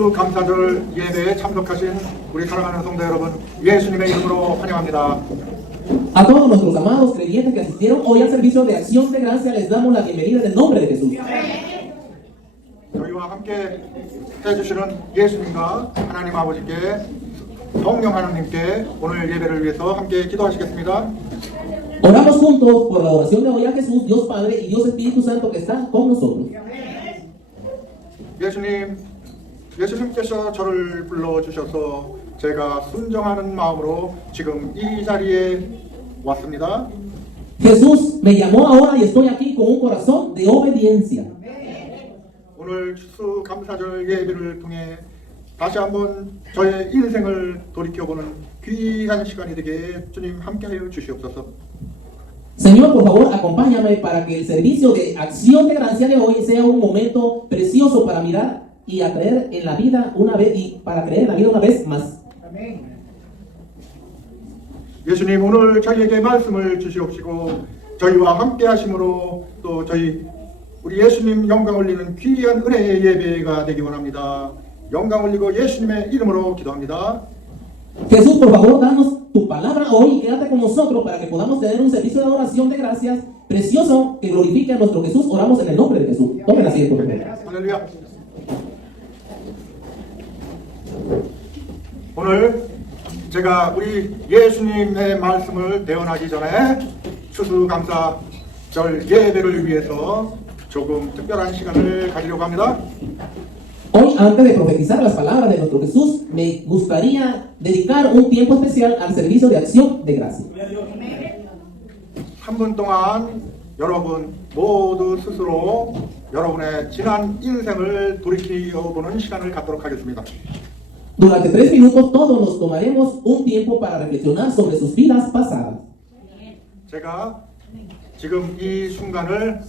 추수감사절 예배에 참석하신 우리 사랑하는 성도 여러분, 예수님의 이름으로 환영합니다. A todos nuestros amados creyentes que asistieron hoy al servicio de acción de gracia, les damos la bienvenida en el nombre de Jesús. 저희와 함께 해주시는 예수님과 하나님 아버지께, 성령 하나님께 오늘 예배를 위해서 함께 기도하시겠습니다. Oramos juntos por la oración de hoy a Jesús, Dios Padre y Dios Espíritu Santo que está con nosotros. 예수님께서 저를 불러주셔서 제가 순종하는 마음으로 지금 이 자리에 왔습니다. Jesús me llamó ahora y estoy aquí con un corazón de obediencia. 오늘 추수감사절 예배를 통해 다시 한번 저의 인생을 돌이켜보는 귀한 시간이 되게 주님 함께하여 주시옵소서. Señor, por favor, acompáñame para que el servicio de acción de gracia de hoy sea un momento precioso para mirar y a creer en la vida una vez y para creer en la vida una vez más. 예수님, 오늘 저희에게 말씀을 주시옵시고 저희와 함께 하심으로 또 우리 예수님 영광 올리는 귀한 은혜의 예배가 되기 원합니다. 영광 올리고 예수님의 이름으로 기도합니다. Jesús, por favor, danos tu palabra hoy y quédate con nosotros para que podamos tener un servicio de adoración de gracias precioso que glorifique a nuestro Jesús. Oramos en el nombre de Jesús. Tomen asiento, por favor. 할렐루야. 오늘 제가 우리 예수님의 말씀을 대언하기 전에 추수감사절 예배를 위해서 조금 특별한 시간을 가지려고 합니다. Hoy, antes de profetizar las palabras de nuestro Jesús, me gustaría dedicar un tiempo especial al servicio de acción de gracia. 3분 동안 여러분 모두 스스로 여러분의 지난 인생을 돌이켜보는 시간을 갖도록 하겠습니다. Durante 3 minutos todos nos tomaremos un tiempo para reflexionar sobre sus vidas pasadas. 제가 지금 이 순간을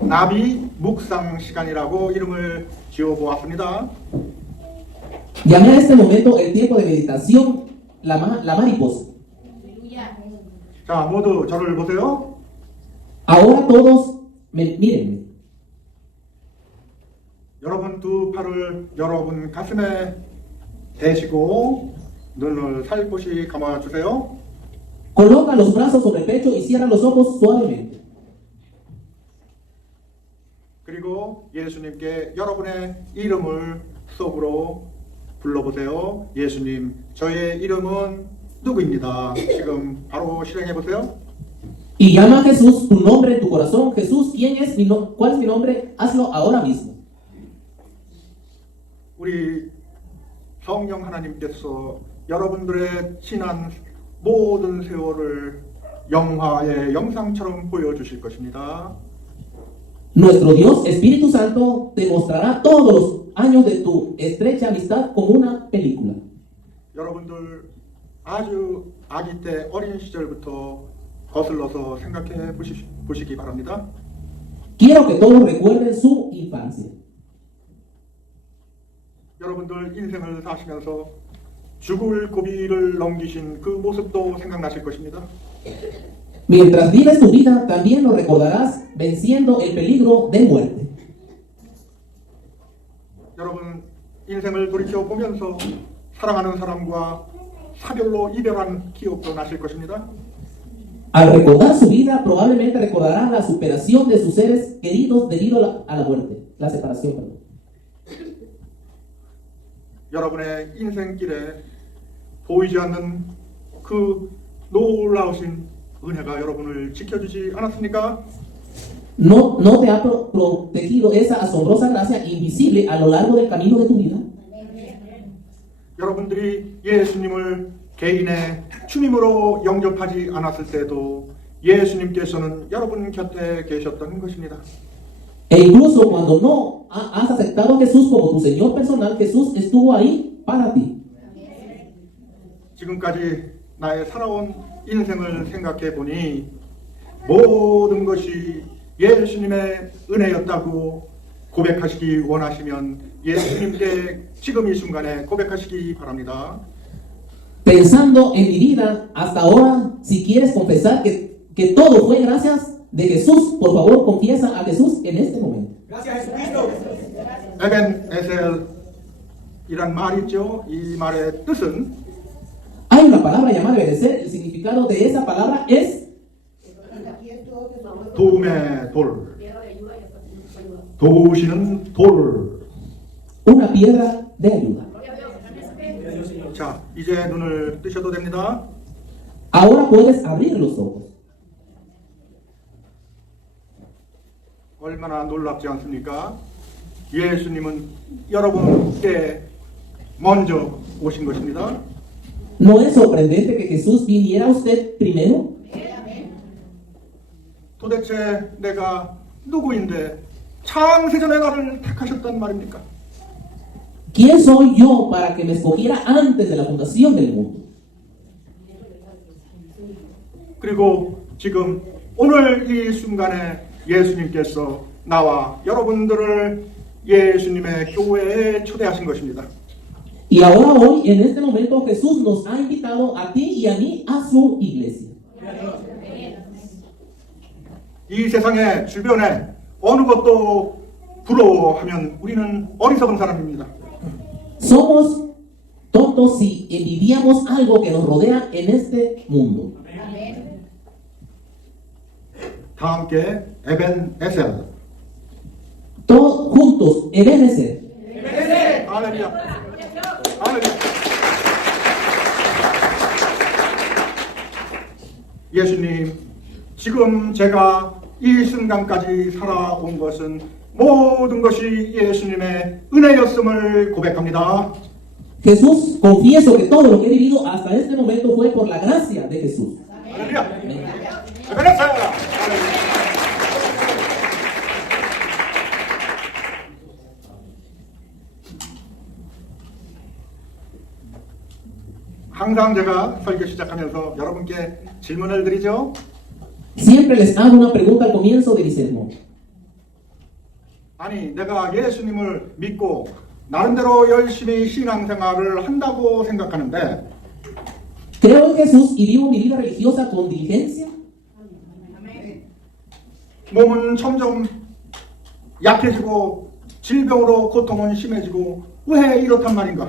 나비 묵상 시간이라고 이름을 지어보았습니다. Llamé a este momento el tiempo de meditación, la mariposa. 자, 모두 저를 보세요. Ahora todos mírenme. 여러분 두 팔을 여러분 가슴에 대시고 눈을 살포시 감아주세요. Coloca los brazos sobre el pecho y cierra los ojos suavemente. 그리고 예수님께 여러분의 이름을 속으로 불러보세요. 예수님, 저의 이름은 누구입니다. 지금 바로 실행해 보세요. Y llama a Jesús tu nombre en tu corazón. Jesús, ¿quién es ¿cuál es mi nombre? Hazlo ahora mismo. 우리 성령 하나님께서 여러분들의 지난 모든 세월을 영화의 영상처럼 보여주실 것입니다. Nuestro Dios, Espíritu Santo, te mostrará todos los años de tu estrecha amistad como una película. 여러분들 아주 아기 때 어린 시절부터 거슬러서 생각해 보시기 바랍니다. Quiero que todos recuerden su infancia. 여러분들 인생을 사시면서 죽을 고비를 넘기신 그 모습도 생각나실 것입니다. Mientras vives tu vida, también lo recordarás venciendo el peligro de muerte. 여러분 인생을 돌이켜 보면서 사랑하는 사람과 사별로 이별한 기억도 나실 것입니다. Al recordar su vida, probablemente recordarás la superación de sus seres queridos debido a la muerte, la separación. Perdón. 여러분의 인생길에 보이지 않는 그 놀라우신 은혜가 여러분을 지켜주지 않았습니까? ¿No te ha protegido esa asombrosa gracia invisible a lo largo del camino de tu vida? 여러분들이 예수님을 개인의 주님으로 영접하지 않았을 때도 예수님께서는 여러분 곁에 계셨던 것입니다. E incluso cuando no has aceptado a Jesús como tu Señor personal, Jesús estuvo ahí para ti. 지금까지 나의 살아온 인생을 생각해 보니 모든 것이 예수님의 은혜였다고 고백하시기 원하시면 예수님께 지금 이 순간에 고백하시기 바랍니다. Pensando en mi vida hasta ahora, si quieres confesar que todo fue gracias de Jesús, por favor confiesa a Jesús en este momento. 에벤 에셀 이란 말이 있죠. 이 말의 뜻은 Hay una palabra llamada obedecer. El significado de esa palabra es 도움의 돌, 도우시는 돌. una piedra de ayuda. 자, 이제 눈을 뜨셔도 됩니다. Ahora puedes abrir los ojos. 얼마나 놀랍지 않습니까? 예수님은 여러분께 먼저 오신 것입니다. ¿No es sorprendente que Jesús viniera a usted primero? 도대체 내가 누구인데 창세전에 나를 택하셨단 말입니까? ¿Quién soy yo para que me escogiera antes de la fundación del mundo? 그리고 지금 오늘 이 순간에 예수님께서 나와 여러분들을 예수님의 교회에 초대하신 것입니다. Y ahora hoy, en este momento, Jesús nos ha invitado a ti y a mí a su iglesia. 이 세상의 주변에 어느 것도 부러워하면 우리는 어리석은 사람입니다. Somos tontos si envidiamos algo que nos rodea en este mundo. 다 함께 에벤에셀. Todos juntos, Ebenezer. 할렐루야. 할렐루야. 예수님, 지금 제가 이 순간까지 살아온 것은 모든 것이 예수님의 은혜였음을 고백합니다. Jesús, confieso que todo lo que he vivido hasta este momento fue por la gracia de Jesús. 할렐루야. 에벤에셀. 할렐루야. 항상 제가 설교 시작하면서 여러분께 질문을 드리죠. Siempre les hago una pregunta al comienzo de mi sermón. 아니, 내가 예수님을 믿고 나름대로 열심히 신앙생활을 한다고 생각하는데 Creo en Jesús y vivo mi vida religiosa con diligencia. 몸은 점점 약해지고 질병으로 고통은 심해지고 왜 이렇단 말인가?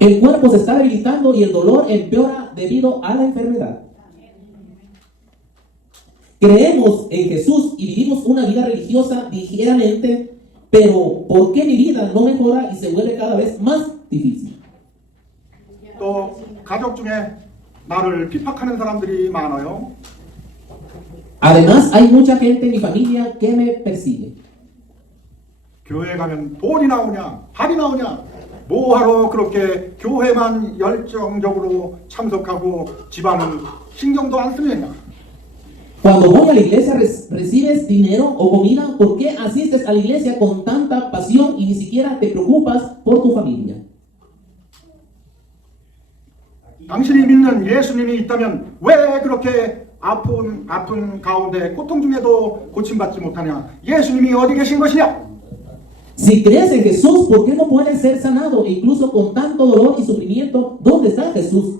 El cuerpo se está debilitando y el dolor empeora debido a la enfermedad. Creemos en Jesús y vivimos una vida religiosa ligeramente, pero ¿por qué mi vida no mejora y se vuelve cada vez más difícil? 또 가족 중에 나를 핍박하는 사람들이 많아요. Además, hay mucha gente en mi familia que me persigue. 교회 가면 돈이 나오냐, 밥이 나오냐, 뭐하러 그렇게 교회만 열정적으로 참석하고 집안은 신경도 안 쓰느냐. Cuando voy a la iglesia, ¿recibes dinero o comida? ¿Por qué asistes a la iglesia con tanta pasión y ni siquiera te preocupas por tu familia? 당신이 믿는 예수님이 있다면 왜 그렇게 아픈 가운데 고통 중에도 고침받지 못하냐? 예수님이 어디 계신 것이냐? Si crees en Jesús, ¿por qué no puedes ser sanado incluso con tanto dolor y sufrimiento? ¿Dónde está Jesús?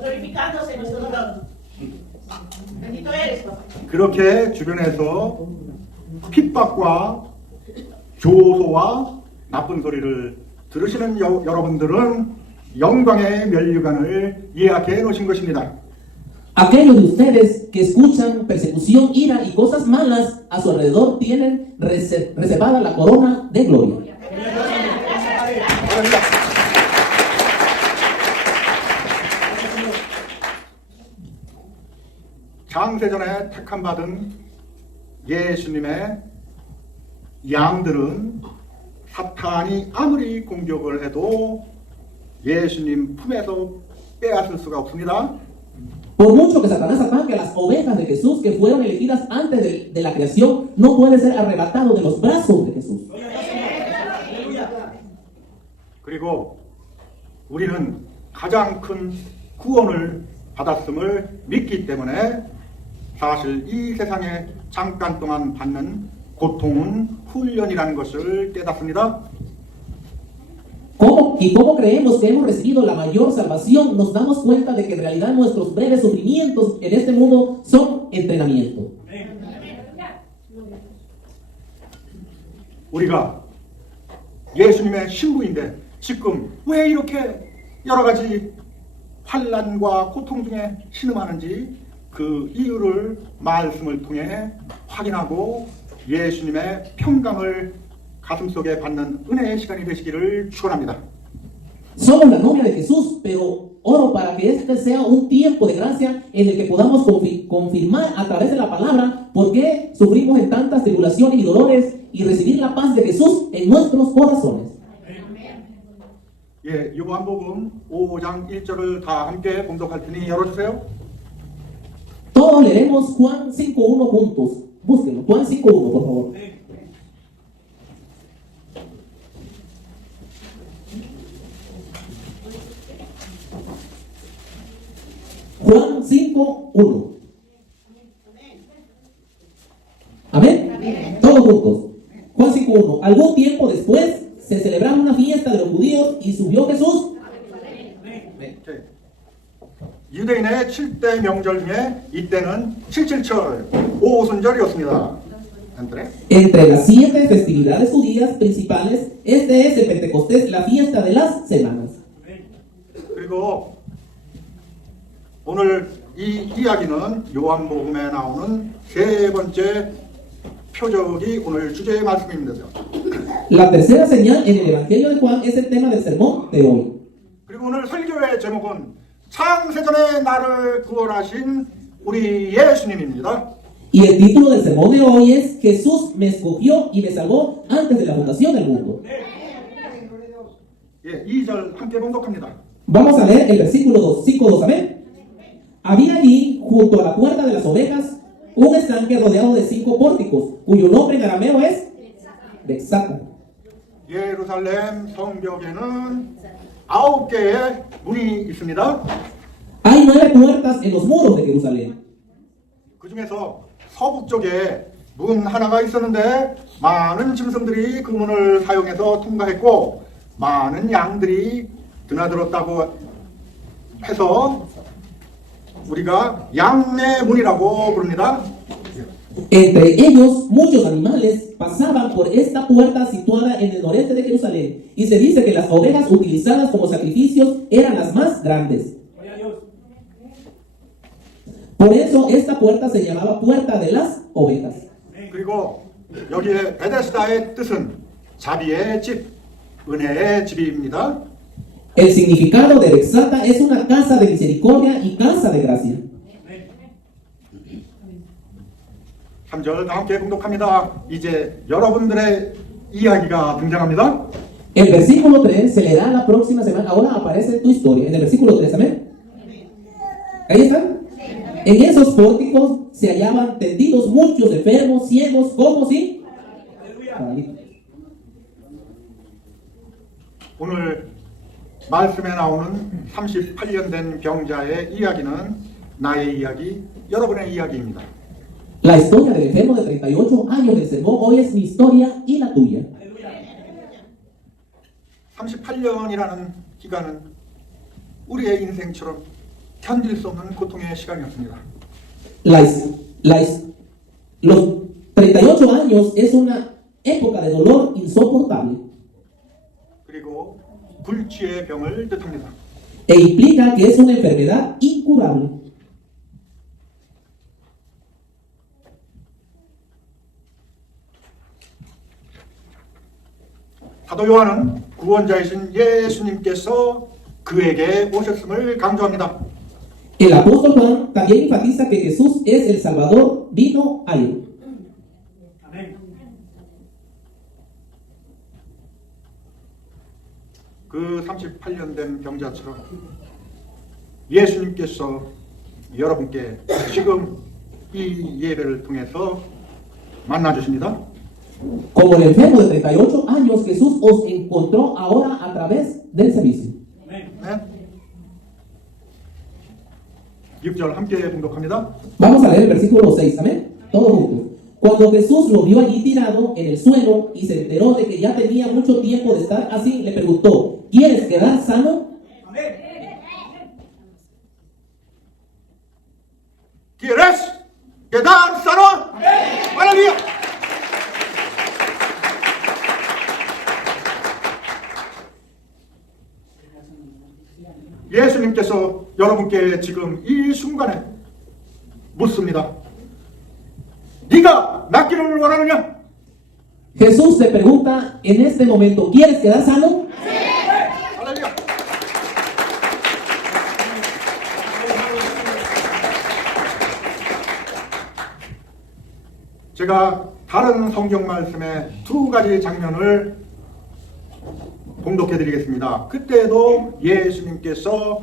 Glorificándose nuestro dolor. Bendito eres, papá. 그렇게 주변에서 핍박과 교소와 나쁜 소리를 들으시는 여러분들은 영광의 면류관을 예약해 놓으신 것입니다. Aquellos de ustedes que escuchan persecución, ira y cosas malas a su alrededor tienen reservada la corona de gloria. 창세전에 택함받은 예수님의 양들은 사탄이 아무리 공격을 해도 예수님 품에서 빼앗을 수가 없습니다. Por mucho que Satanás ataque a las ovejas de Jesús que fueron elegidas antes de la creación, no puede ser arrebatado de los brazos de Jesús. 그리고 우리는 가장 큰 구원을 받았음을 믿기 때문에 사실 이 세상에 잠깐 동안 받는 고통은 훈련이라는 것을 깨닫습니다. ¿Cómo creemos que hemos recibido la mayor salvación? Nos damos cuenta de que en realidad nuestros breves sufrimientos en este mundo son entrenamiento. 우리가 예수님의 신부인데 지금 왜 이렇게 여러 가지 환난과 고통 중에 신음하는지 그 이유를 말씀을 통해 확인하고 예수님의 평강을 가슴속에 받는 은혜의 시간이 되시기를 축원합니다. Somos la novia de Jesús, pero oro para que este sea un tiempo de gracia en el que podamos confirmar a través de la palabra por qué sufrimos en tantas tribulaciones y dolores y recibir la paz de Jesús en nuestros corazones. 예, 요한복음 5장 1절을 다 함께 봉독할 테니 열어주세요. Todos leeremos Juan 5.1 juntos. Búsquenlo, Juan 5.1, por favor. Juan 5.1. Amén. Todos juntos. Juan 5.1. Algún tiempo después se celebraba una fiesta de los judíos y subió Jesús. 유대인의 7대 명절 중에 이때는 777 오순절이었습니다. Entre las 7 festividades judías principales, este es el Pentecostés, la fiesta de las semanas. 그리고 오늘 이 이야기는 요한복음에 나오는 세 번째 표적이 오늘 주제의 말씀입니다. La tercera señal en el Evangelio de Juan es el tema del sermón de hoy. 그리고 오늘 설교의 제목은 창세전에 나를 구원하신 우리 예수님입니다. Y el título del sermón de hoy es Jesús me escogió y me salvó antes de la fundación del mundo. 예, 2절 함께 봉독합니다. Vamos a leer el versículo 2, 5.2, amén. Había allí, junto a la puerta de las ovejas, un estanque rodeado de 5 pórticos, cuyo nombre en arameo es Bexata. 예루살렘 성벽에는 9개의 문이 있습니다. Hay 9 puertas en los muros de Jerusalén. 그 중에서 서북 쪽에 문 하나가 있었는데 많은 짐승들이 그 문을 사용해서 통과했고 많은 양들이 드나들었다고 해서 우리가 양내 문이라고 부릅니다. Entre ellos, muchos animales pasaban por esta puerta situada en el noreste de Jerusalén, y se dice que las ovejas utilizadas como sacrificios eran las más grandes. Por eso esta puerta se llamaba Puerta de las Ovejas. 그리고 여기에 베데스다의 뜻은 자비의 집, 은혜의 집입니다. El significado de Bexata es una casa de misericordia y casa de gracia. 3절 다 함께 봉독합니다. 이제 여러분들의 이야기가 등장합니다. El versículo 3 se leerá la próxima semana. Ahora aparece tu historia. En el versículo 3, amén. Ahí están. En esos pórticos se hallaban tendidos muchos enfermos, ciegos, cojos y paralíticos. 오늘 말씀에 나오는 38년 된 병자의 이야기는 나의 이야기, 여러분의 이야기입니다. La historia del enfermo de 38 años del sermón hoy es mi historia y la tuya. 38년이라는 기간은 우리의 인생처럼 견딜 수 없는 고통의 시간이었습니다. Los 38 años es una época de dolor insoportable 그리고 불치의 병을 뜻합니다. e implica que es una enfermedad incurable. 사도 요한은 구원자이신 예수님께서 그에게 오셨음을 강조합니다. El apóstol Juan también enfatiza que Jesús es el Salvador, vino a él. 그 38년 된 병자처럼 예수님께서 여러분께 지금 이 예배를 통해서 만나주십니다. Como el enfermo de 38 años, Jesús os encontró ahora a través del servicio. 네? 6절 함께 봉독합니다. Vamos a leer el versículo 6, amén. Todos juntos. Cuando Jesús lo vio allí tirado en el suelo y se enteró de que ya tenía mucho tiempo de estar así, le preguntó: ¿Quieres quedar sano? ¿Quieres quedar sano? ¡Amén! ¡Aleluya! 여러분께 지금 이 순간에 묻습니다. 네가 낫기를 원하느냐? Jesús te pregunta en este momento, ¿quieres quedar sano? 할렐루야. 제가 다른 성경 말씀의 두 가지 장면을 공독해 드리겠습니다. 그때도 예수님께서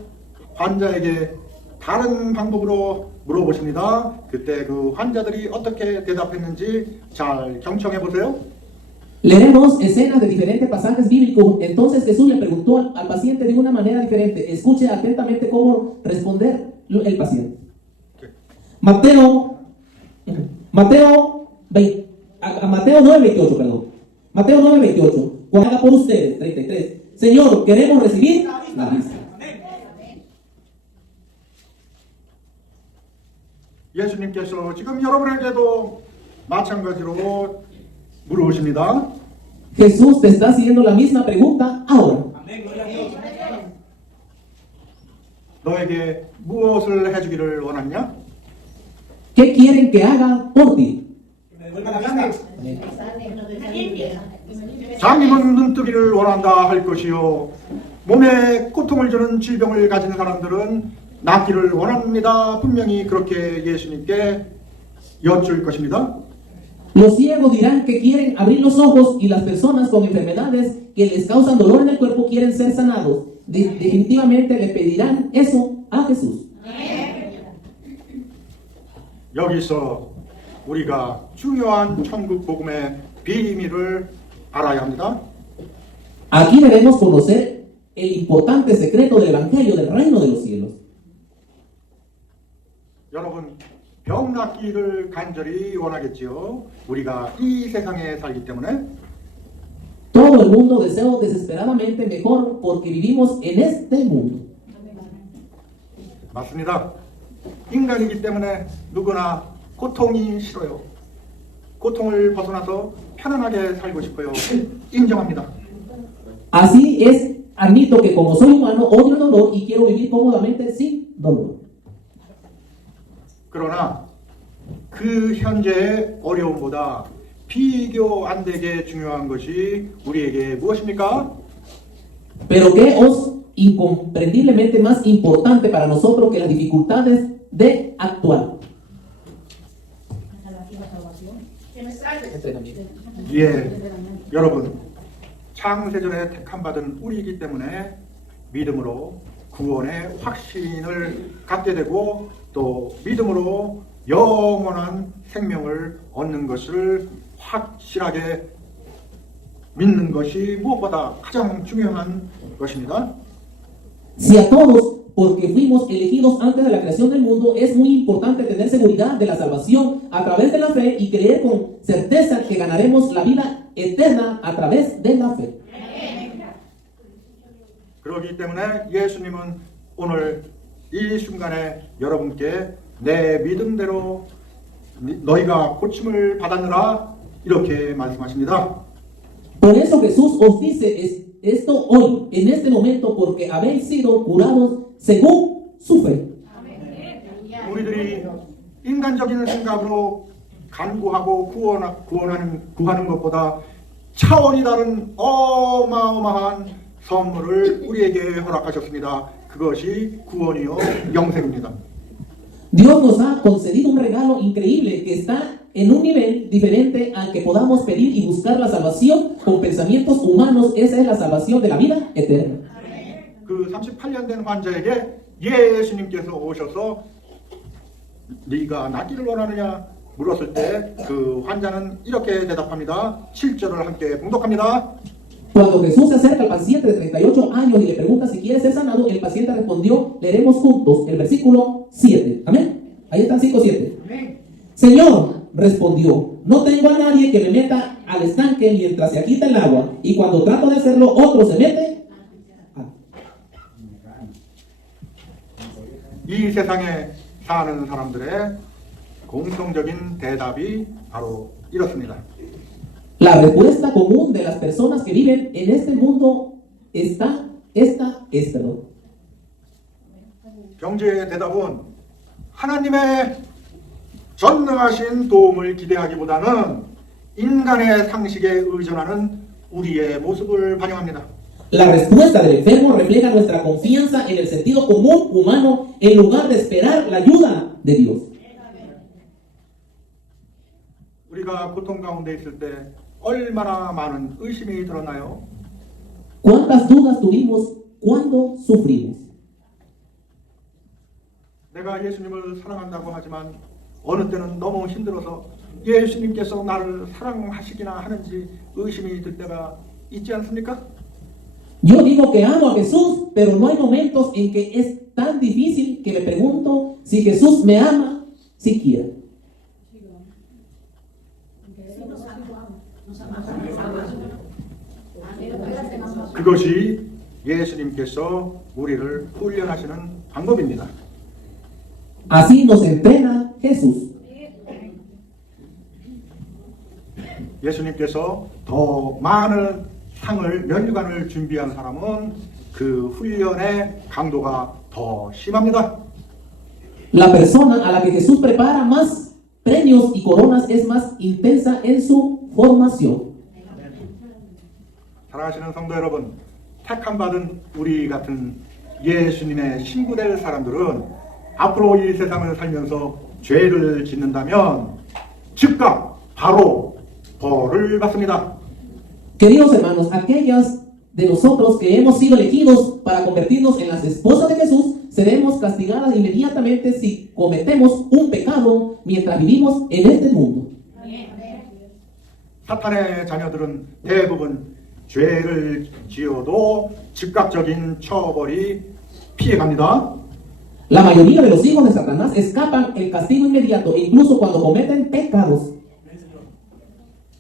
환자에게 다른 방법으로 물어보십니다. 그때 그 환자들이 어떻게 대답했는지 잘 경청해 보세요. Leeremos escenas de diferentes pasajes bíblicos. Entonces Jesús le preguntó al paciente de una manera diferente. Escuche atentamente cómo responder el paciente. Mateo 9:28, perdón. Mateo 9:28. Cuando haga por ustedes, 33. Señor, queremos recibir la vista. 예수님께서 지금 여러분에게도 마찬가지로 물어보십니다. Jesús te está haciendo la misma pregunta ahora. 너에게 무엇을 해주기를 원하냐? ¿Qué quieren que haga por ti? 장님은 눈뜨기를 원한다 할 것이요, 몸에 고통을 주는 질병을 가진 사람들은 낫기를 원합니다. 분명히 그렇게 예수님께 여쭐 것입니다. Los ciegos dirán que quieren abrir los ojos y las personas con enfermedades que les causan dolor en el cuerpo quieren ser sanados. Definitivamente le pedirán eso a Jesús. 여기서 우리가 중요한 천국 복음의 비밀을 알아야 합니다. Aquí debemos conocer el importante secreto del Evangelio del Reino de los Cielos. 여러분, 병 낫기를 간절히 원하겠지요. 우리가 이 세상에 살기 때문에. Todo el mundo desea desesperadamente mejor porque vivimos en este mundo. 맞습니다. 인간이기 때문에 누구나 고통이 싫어요. 고통을 벗어나서 편안하게 살고 싶어요. 인정합니다. Así es, admito que como soy humano odio el dolor y quiero vivir cómodamente sin dolor. 그러나 그 현재의 어려움보다 비교 안 되게 중요한 것이 우리에게 무엇입니까? Pero que es incomprensiblemente más importante para nosotros que las dificultades de actuar. 예, 여러분, 창세전에 택함받은 우리이기 때문에 믿음으로 구원의 확신을 갖게 되고 또 믿음으로 영원한 생명을 얻는 것을 확실하게 믿는 것이 무엇보다 가장 중요한 것입니다. Si a todos, porque fuimos elegidos antes de la creación del mundo, es muy importante tener seguridad de la salvación a través de la fe y creer con certeza que ganaremos la vida eterna a través de la fe. 그렇기 때문에 예수님은 오늘 이 순간에 여러분께 내 믿음대로 너희가 고침을 받았느라 이렇게 말씀하십니다. Por eso Jesús os dice esto hoy, en este momento, porque habéis sido curados según su fe. 우리들이 인간적인 생각으로 간구하고 구하는 것보다 차원이 다른 어마어마한 선물을 우리에게 허락하셨습니다. 그것이 구원이요 영생입니다. Dios nos ha concedido un regalo increíble que está en un nivel diferente al que podamos pedir y buscar la salvación con pensamientos humanos. Esa es la salvación de la vida eterna. 그 38년 된 환자에게 예수님께서 오셔서 네가 낫기를 원하느냐 물었을 때 그 환자는 이렇게 대답합니다. 7절을 함께 봉독합니다. Cuando Jesús se acerca al paciente de 38 años y le pregunta si quiere ser sanado, el paciente respondió, leeremos juntos el versículo 7. Amén. Ahí están 5, 7. Señor, respondió, no tengo a nadie que me meta al estanque mientras se agita el agua, y cuando trato de hacerlo, otro se mete. 이 세상에 사는 사람들의 공통적인 대답이 바로 이렇습니다. La respuesta común de las personas que viven en este mundo es, perdón. 병자의 대답은 하나님의 전능하신 도움을 기대하기보다는 인간의 상식에 의존하는 우리의 모습을 반영합니다. La respuesta del enfermo refleja nuestra confianza en el sentido común humano en lugar de esperar la ayuda de Dios. 우리가 고통 가운데 있을 때 얼마나 많은 의심이 들었나요? ¿Cuántas dudas tuvimos cuando sufrimos? 내가 예수님을 사랑한다고 하지만 어느 때는 너무 힘들어서 예수님께서 나를 사랑하시기나 하는지 의심이 들 때가 있지 않습니까? Yo digo que amo a Jesús, pero no hay momentos en que es tan difícil que me pregunto si Jesús me ama siquiera. 그것이 예수님께서 우리를 훈련하시는 방법입니다. Así nos entrena Jesús. 예수님께서 더 많은 상을 면류관을 준비한 사람은 그 훈련의 강도가 더 심합니다. La persona a la que Jesús prepara más premios y coronas es más intensa en su formación. 사랑하시는 성도 여러분, 택함 받은 우리 같은 예수님의 신부될 사람들은 앞으로 이 세상을 살면서 죄를 짓는다면 즉각 바로 벌을 받습니다. Queridos hermanos, aquellas de nosotros que hemos sido elegidos para convertirnos en las esposas de Jesús, seremos castigadas inmediatamente si cometemos un pecado mientras vivimos en este mundo. 사탄의 자녀들은 대부분 죄를 지어도 즉각적인 처벌이 피해갑니다. La mayoría de los hijos de Satanás escapan el castigo inmediato, incluso cuando cometen pecados.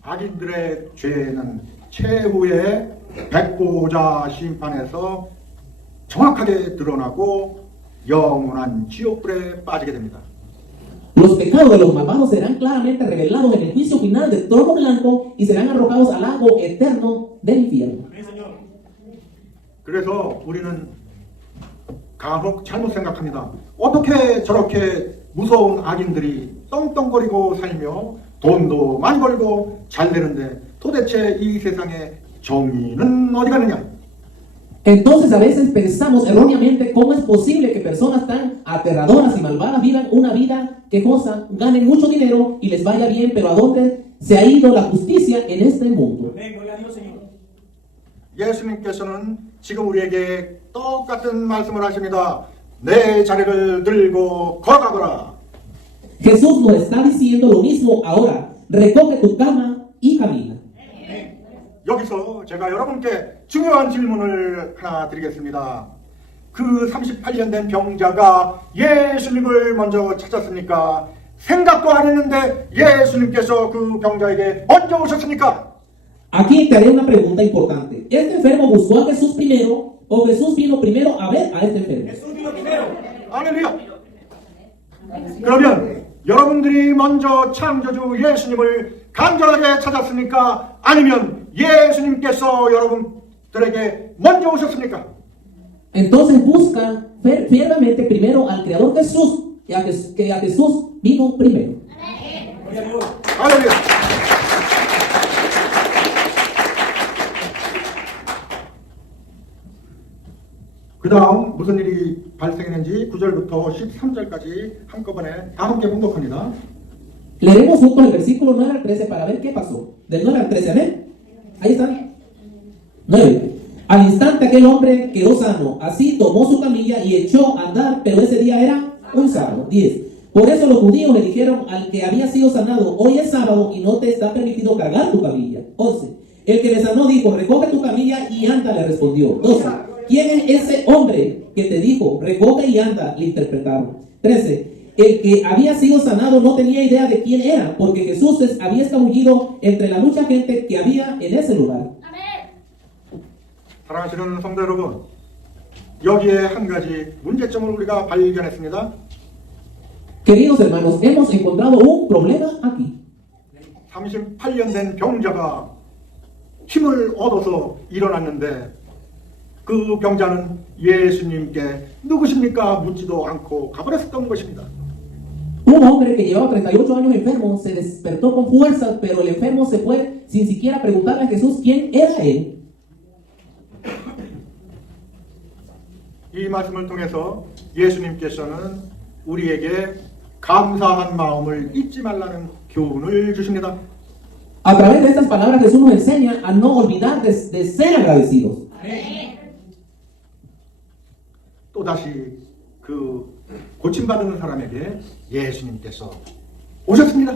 악인들의 죄는 최후의 백보자 심판에서 정확하게 드러나고 영원한 지옥불에 빠지게 됩니다. Los pecados de los malvados serán claramente revelados en el juicio final del trono blanco y serán arrojados al lago eterno del infierno. 그래서 우리는 간혹 잘못 생각합니다. 어떻게 저렇게 무서운 악인들이 떵떵거리고 살며 돈도 많이 벌고 잘 되는데 도대체 이 세상에 정의는 어디 갔느냐? Entonces a veces pensamos erróneamente cómo es posible que personas tan aterradoras y malvadas vivan una vida quejosa, ganen mucho dinero y les vaya bien, pero ¿a dónde se ha ido la justicia en este mundo? 예수님께서는 지금 우리에게 똑같은 말씀을 하십니다. 내 자리를 들고 걸어가거라. Jesús nos está diciendo lo mismo ahora. Recoge tu cama y camina. 여기서 제가 여러분께 중요한 질문을 하나 드리겠습니다. 그 38년 된 병자가 예수님을 먼저 찾았습니까? 생각도 안 했는데 예수님께서 그 병자에게 먼저 오셨습니까? Aquí te haré una pregunta importante. ¿Este enfermo buscó a Jesús primero o Jesús vino primero a ver a este enfermo? 할렐루야. 그러면 여러분들이 먼저 창조주 예수님을 간절하게 찾았습니까? 아니면 예수님께서 여러분들에게 먼저 오셨습니까? Entonces busca fielmente primero al Creador Jesús, que a Jesús vino primero. 할렐루야. 그 다음 무슨 일이 발생했는지 9절부터 13절까지 한꺼번에 다 함께 분독합니다. Leeremos juntos el versículo 9 al 13 para ver qué pasó. Del 9 al 13, amén. Ahí están. 9. Al instante aquel hombre quedó sano. Así tomó su camilla y echó a andar, pero ese día era un sábado. 10. Por eso los judíos le dijeron al que había sido sanado: hoy es sábado y no te está permitido cargar tu camilla. 11. El que le sanó dijo: recoge tu camilla y anda, le respondió. 12. ¿Quién es ese hombre que te dijo: recoge y anda? Le interpretaron. 13. El que había sido sanado no tenía idea de quién era, porque Jesús había escabullido entre la mucha gente que había en ese lugar. 사랑하시는 성도 여러분, 여기에 한 가지 문제점을 우리가 발견했습니다. Queridos hermanos, hemos encontrado un problema aquí. 38년 된 병자가 힘을 얻어서 일어났는데 그 병자는 예수님께 누구십니까 묻지도 않고 가버렸던 것입니다. Un hombre que llevaba 38 años enfermo se despertó con fuerza, pero el enfermo se fue sin siquiera preguntarle a Jesús quién era él. 이 말씀을 통해서 예수님께서는 우리에게 감사한 마음을 잊지 말라는 교훈을 주십니다. A través de estas palabras Jesús nos enseña a no olvidar de ser agradecidos. 또다시 그 고침받은 사람에게 예수님께서 오셨습니다.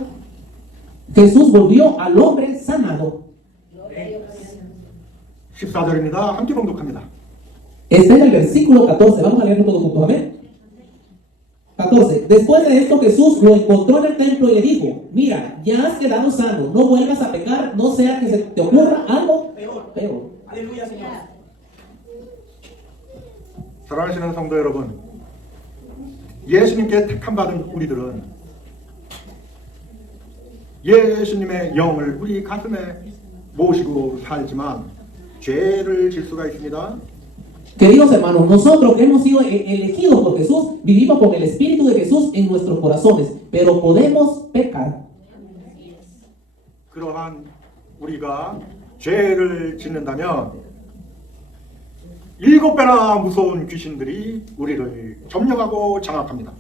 Jesús volvió al hombre sanado. 14절입니다. 함께 봉독합니다. Está en el versículo 14. Vamos a leerlo todos juntos. Amén. 14. Después de esto Jesús lo encontró en el templo y le dijo: mira, ya has quedado sano, no vuelvas a pecar, no sea que se te ocurra algo peor. Aleluya, Señor. 사랑하시는 성도 여러분, 예수님께 택함받은 우리들은 예수님의 영을 우리 가슴에 모시고 살지만 죄를 질 수가 있습니다. Queridos hermanos, nosotros que hemos sido elegidos por Jesús, vivimos con el Espíritu de Jesús en nuestros corazones, pero podemos pecar. 그러한 우리가 죄를 짓는다면 7배나 무서운 귀신들이 우리를 점령하고 장악합니다.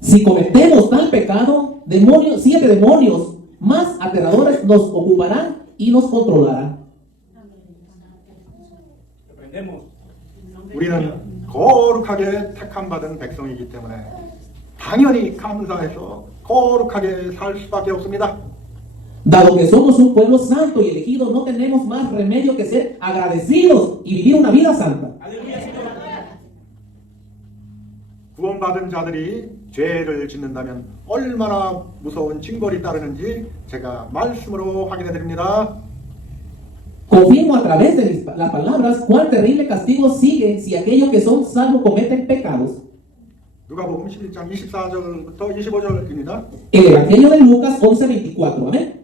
Si cometemos tal pecado, 7 demonios más aterradores nos ocuparán y nos controlarán. 우리는 거룩하게 택함받은 백성이기 때문에 당연히 감사해서 거룩하게 살 수밖에 없습니다. Dado que somos un pueblo santo y elegido, no tenemos más remedio que ser agradecidos y vivir una vida santa. 구원받은 자들이 죄를 짓는다면 얼마나 무서운 징벌이 따르는지 제가 말씀으로 확인해 드립니다. Confirmo a través de las palabras cuán terrible castigo sigue si aquellos que son salvos cometen pecados. 누가복음 11장 24절부터 25절입니다. El Evangelio de Lucas 11:24. Amén.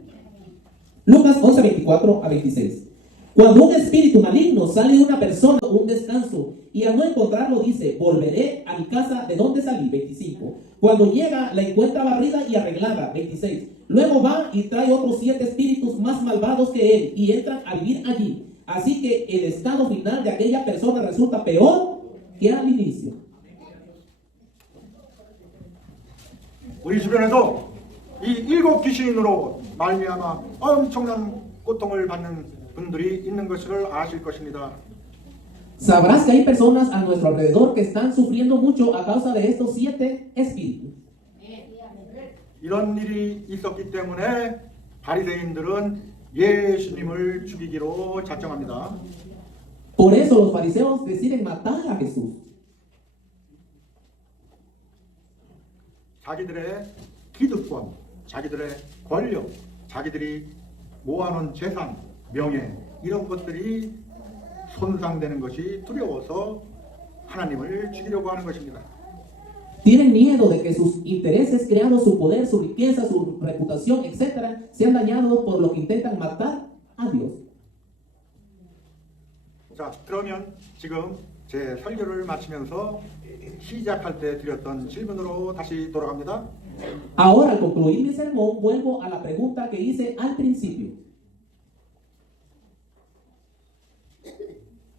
Lucas 11:24 a 26. Cuando un espíritu maligno sale de una persona, un descanso, y al no encontrarlo dice: volveré a mi casa de donde salí. 25. Cuando llega, la encuentra barrida y arreglada. 26. Luego va y trae otros 7 espíritus más malvados que él y entran a vivir allí. Así que el estado final de aquella persona resulta peor que al inicio. 우리 주변에도 이 7 귀신으로 말미암아 엄청난 고통을 받는 분들이 있는 것을 아실 것입니다. Sabrás que hay personas a nuestro alrededor que están sufriendo mucho a causa de estos 7 espíritus. 이런 일이 있었기 때문에 바리새인들은 예수님을 죽이기로 작정합니다. Por eso los fariseos deciden matar a Jesús. 자기들의 기득권, 자기들의 권력, 자기들이 모아놓은 재산, 명예 이런 것들이 손상되는 것이 두려워서 하나님을 죽이려고 하는 것입니다. Tienen miedo de que sus intereses creados, su poder, su riqueza, su reputación, etc., sean dañados por lo que intentan matar a Dios. 자, 그러면 지금 제 설교를 마치면서 시작할 때 드렸던 질문으로 다시 돌아갑니다. Ahora, al concluir mi sermón, vuelvo a la pregunta que hice al principio.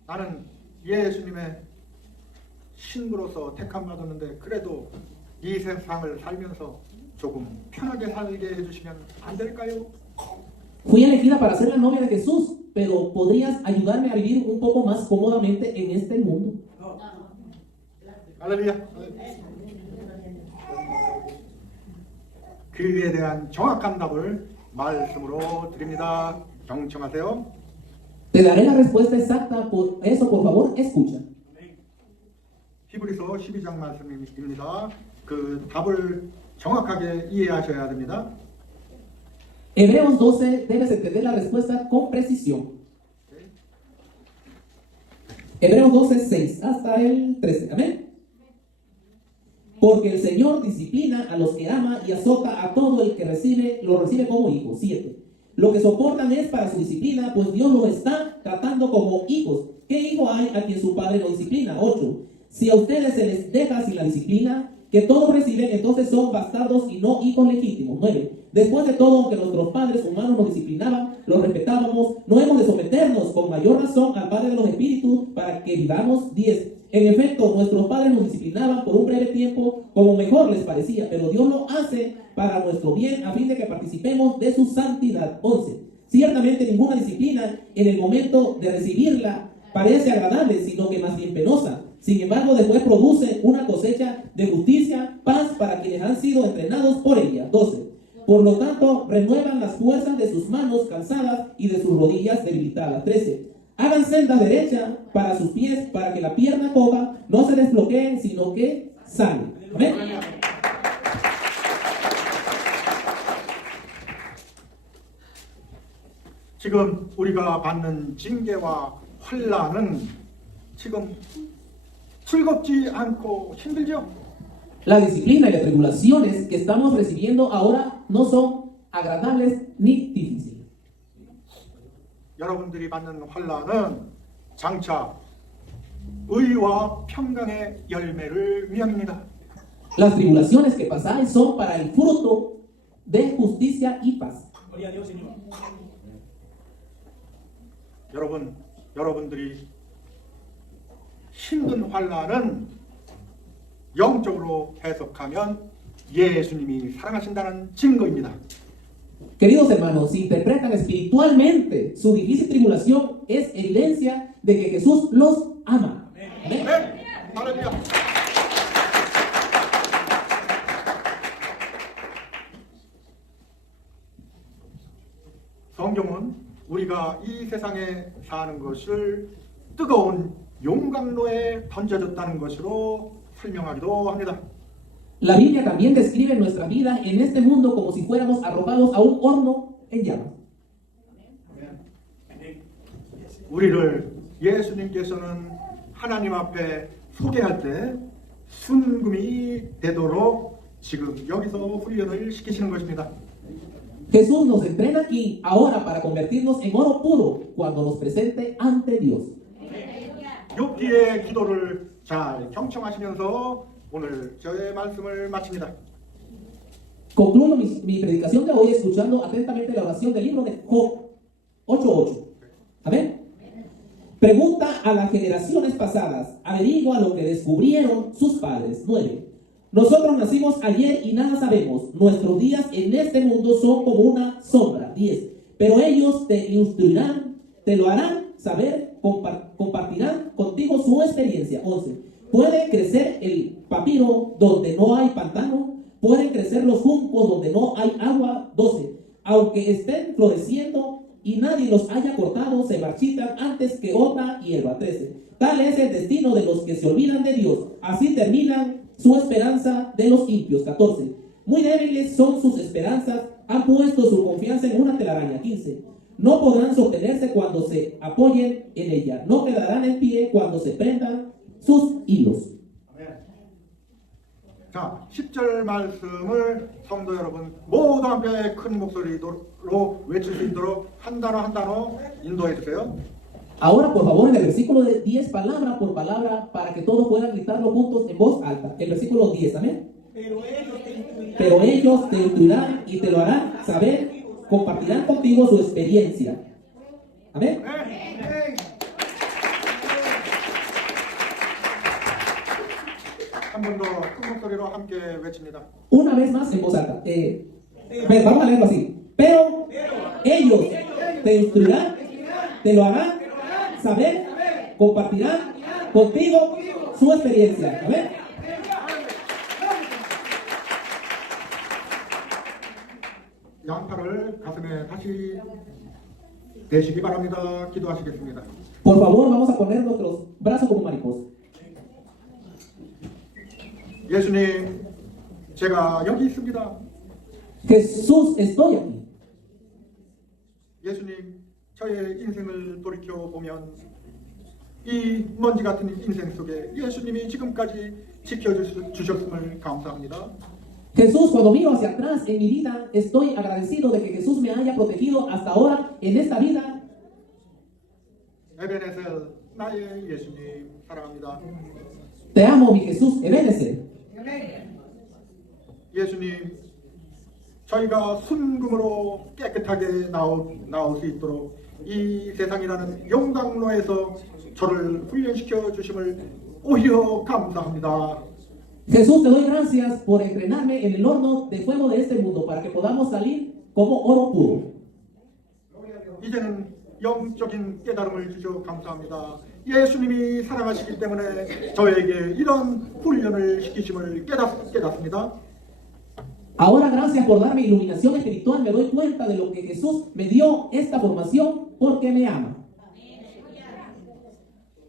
나는 예수님의 신부로서 택함받았는데 그래도 이 세상을 살면서 조금 편하게 살게 해주시면 안 될까요? Fui elegida para ser la novia de Jesús, pero ¿podrías ayudarme a vivir un poco más cómodamente en este mundo? 할렐루야. 그에 대한 정확한 답을 말씀으로 드립니다. 경청하세요. Te daré la respuesta exacta, por eso por favor escucha. 히브리서 12장 말씀입니다. 그 답을 정확하게 이해하셔야 됩니다. Hebreos 12 debes entender la respuesta con precisión. Hebreos 12, 6 hasta el 13. Amén. Porque el Señor disciplina a los que ama y azota a todo el que lo recibe como hijo. 7. Lo que soportan es para su disciplina, pues Dios los está tratando como hijos. ¿Qué hijo hay a quien su padre no disciplina? 8. Si a ustedes se les deja sin la disciplina que todos reciben, entonces son bastardos y no hijos legítimos. 9. Después de todo, aunque nuestros padres humanos nos disciplinaban, los respetábamos, no hemos de someternos con mayor razón al Padre de los Espíritus para que vivamos. 10. En efecto, nuestros padres nos disciplinaban por un breve tiempo como mejor les parecía, pero Dios lo hace para nuestro bien a fin de que participemos de su santidad. 11. Ciertamente ninguna disciplina en el momento de recibirla parece agradable, sino que más bien penosa. Sin embargo, después produce una cosecha de justicia, paz para quienes han sido entrenados por ella. 12. Por lo tanto, renuevan las fuerzas de sus manos cansadas y de sus rodillas debilitadas. 13. Hagan senda derecha para sus pies, para que la pierna coja no se desbloquee, sino que sane. ¿Amén? 지금 우리가 받는 징계와 환난은 지금 즐겁지 않고 힘들죠? La disciplina y las tribulaciones que estamos recibiendo ahora no son agradables ni difíciles. 여러분들이 받는 환난은 장차 의와 평강의 열매를 위함입니다. Las tribulaciones que pasáis son para el fruto de justicia y paz. 여러분들이 힘든 환난은 영적으로 해석하면 예수님이 사랑하신다는 증거입니다. Queridos hermanos, si interpretan espiritualmente su difícil tribulación, es evidencia de que Jesús los ama. Amén. 네, 할렐루야. 성경은 우리가 이 세상에 사는 것을 뜨거운 용광로에 던져졌다는 것으로 설명하기도 합니다. La Biblia también describe nuestra vida en este mundo como si fuéramos arrojados a un horno en llamas. 우리를 예수님께서는 하나님 앞에 소개할 때 순금이 되도록 지금 여기서 훈련을 시키시는 것입니다. Jesús nos entrena aquí ahora para convertirnos en oro puro cuando nos presente ante Dios. 욥기의 기도를 잘 경청하시면서 오늘 저의 말씀을 마칩니다. Concluyo mi predicación de hoy escuchando atentamente la oración del libro de Job 8:8. Amén. Pregunta a las generaciones pasadas, averigua lo que descubrieron sus padres. 9. Nosotros nacimos ayer y nada sabemos. Nuestros días en este mundo son como una sombra. 10. Pero ellos te instruirán, te lo harán saber, compartirán contigo su experiencia. 11. Puede crecer el papiro donde no hay pantano, pueden crecer los juncos donde no hay agua. 12. Aunque estén floreciendo y nadie los haya cortado, se marchitan antes que otra hierba. 13. Tal es el destino de los que se olvidan de Dios. Así terminan su esperanza de los impios. 14. Muy débiles son sus esperanzas, han puesto su confianza en una telaraña. 15. No podrán sostenerse cuando se apoyen en ella, no quedarán en pie cuando se prendan sus hilos. 자, 10절 말씀을 성도 여러분 모두 함께 큰 목소리로 외칠 수 있도록 한 단어 인도해 주세요. Ahora, por favor, en el versículo 10, palabra por palabra, para que todos puedan gritarlo juntos en voz alta. El versículo 10, amén. Pero ellos te instruirán y te lo harán saber, compartirán contigo su experiencia. Amén. 한 번 더 큰 목소리로 함께 외칩니다. Una vez más en voz alta. Vamos a leerlo así. Pero ellos te instruirán, te lo harán saber, compartirán contigo su experiencia. Amén. 양팔을 가슴에 다시 대시기 바랍니다. 기도하시겠습니다. Por favor, vamos a poner nuestros brazos como mariposas. 예수님, 제가 여기 있습니다. Jesús, estoy aquí. 예수님, 저의 인생을 돌이켜 보면 이 먼지 같은 인생 속에 예수님이 지금까지 지켜주셨음을 감사합니다. Jesús, cuando miro hacia atrás en mi vida, estoy agradecido de que Jesús me haya protegido hasta ahora en esta vida. 에베네셀 나의 예수님 사랑합니다. Te amo, mi Jesús, Ebenezer. 예수님, 저희가 순금으로 깨끗하게 나올 수 있도록 이 세상이라는 영광로에서 저를 훈련시켜 주심을 오히려 감사합니다. Jesús, te doy gracias por entrenarme en el horno de fuego de este mundo para que podamos salir como oro puro. 이제는 영적인 깨달음을 주셔 감사합니다. 예수님이 사랑하시기 때문에 저에게 이런 훈련을 시키심을 깨닫습니다. Ahora, gracias por darme iluminación espiritual, me doy cuenta de lo que Jesús me dio esta formación porque me ama.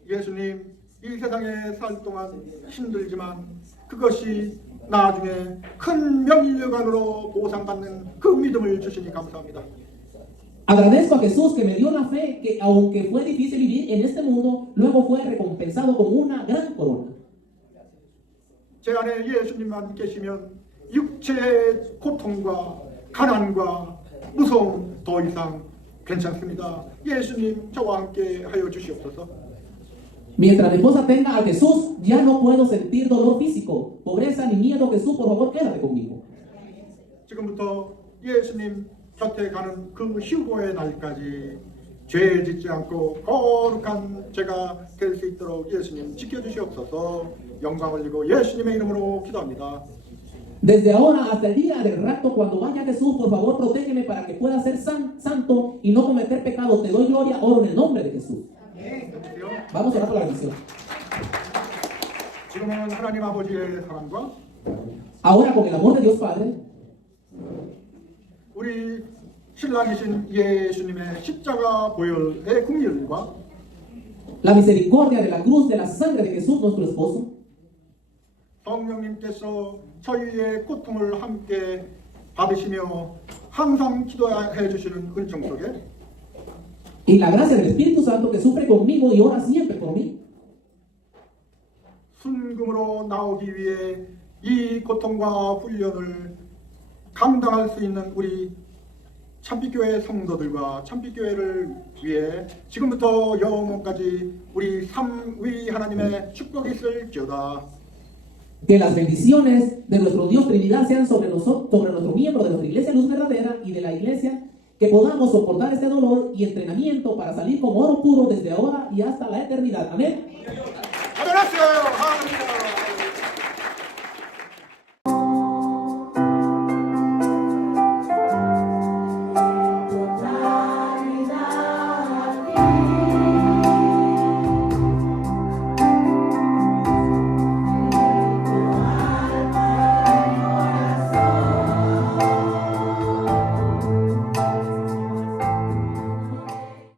예수님, 이 세상에 살 동안 힘들지만 그것이 나중에 큰 명예관으로 보상받는 그 믿음을 주시니 감사합니다. Agradezco a Jesús que me dio la fe que aunque fue difícil vivir en este mundo, luego fue recompensado con una gran corona. 제 안에 예수님만 계시면 육체의 고통과 가난과 무서움 더 이상 괜찮습니다. 예수님 저와 함께 하여 주시옵소서. Mientras mi esposa tenga a Jesús, ya no puedo sentir dolor físico, pobreza ni miedo. Jesús, por favor, quédate conmigo. 지금부터 예수님 곁에 가는 그 휴고의 날까지 죄 짓지 않고 거룩한 제가 될 수 있도록 예수님 지켜주시옵소서. 영광 올리고 예수님의 이름으로 기도합니다. Desde ahora hasta el día del rapto, cuando vaya Jesús, por favor, protégeme para que pueda ser santo y no cometer pecado. Te doy gloria, oro en el nombre de Jesús. Vamos a orar por la bendición. 지금은 하나님 아버지의 사랑과 Ahora, con el amor de Dios Padre, 우리 신랑이신 예수님의 십자가 보혈의 긍휼과 la misericordia de la cruz, de la sangre de Jesús, nuestro esposo, 성령님께서 저희의 고통을 함께 받으시며 항상 기도해 주시는 은총 속에 y la gracia del Espíritu Santo que sufre conmigo y ora siempre por mí. 순금으로 나오기 위해 이 고통과 훈련을 감당할 수 있는 우리 참빛교회 성도들과 참빛교회를 위해 지금부터 영원까지 우리 삼위 하나님의 축복이 있을지어다. Que las bendiciones de nuestro Dios Trinidad sean sobre nosotros, sobre nuestros miembros de nuestra iglesia Luz Verdadera y de la iglesia, que podamos soportar este dolor y entrenamiento para salir como oro puro desde ahora y hasta la eternidad. Amén. 아멘.